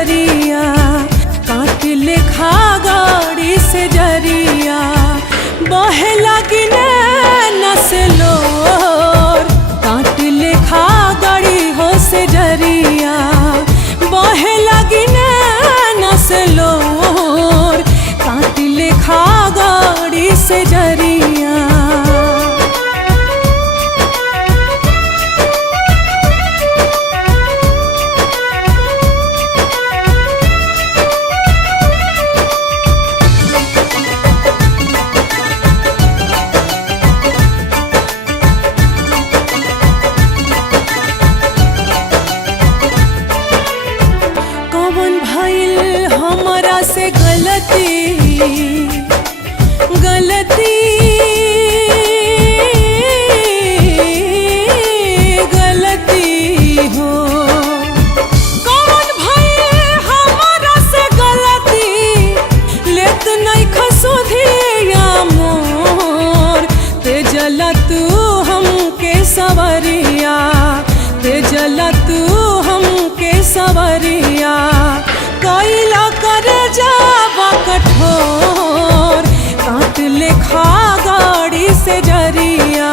नजरिया, काट लेखा गाड़ी से जरिया, बहे लगी नैना से लोर, काट लेखा गाड़ी हो से जरिया, बहे लगी नैना से लोर, काट लेखा गाड़ी से जरिया। हमरा से गलती गलती गलती हो, कौन भइल हमरा से गलती, लेत नहीं खसुधिया मोर, ते जला तू हमके सवरिया, ते जला तू हमके सवरिया, कैला करे जावा कठोर, काट लेखा गाड़ी से जरिया,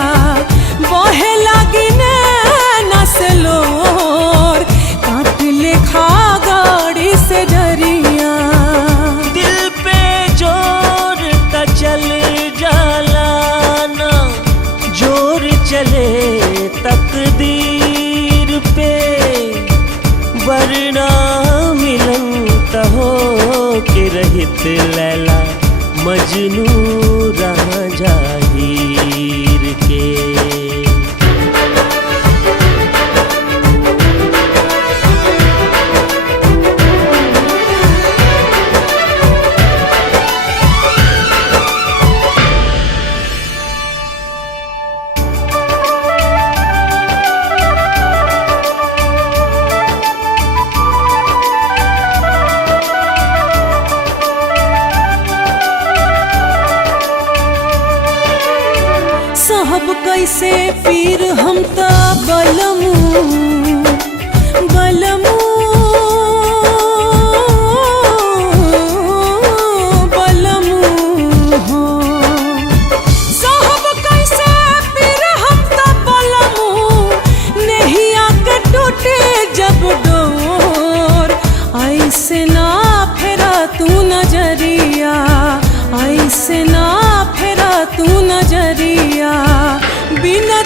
बहे लगी नैना से लोर, काट लेखा गाड़ी से जरिया। दिल पे जोर का चल जाला ना, जोर चले तकदीर पे, वरना मिलन हो के रहित लैला मजनू राजा हीर के। साहब कैसे पीर हम ता बलमू बलमू बलमू हो, साहब कैसे पीर हम ता बलमू, नहीं आके टूटे जब डोर, ऐसे ना फेरा तू नजरिया, ऐसे ना फेरा तू नजरिया, बिना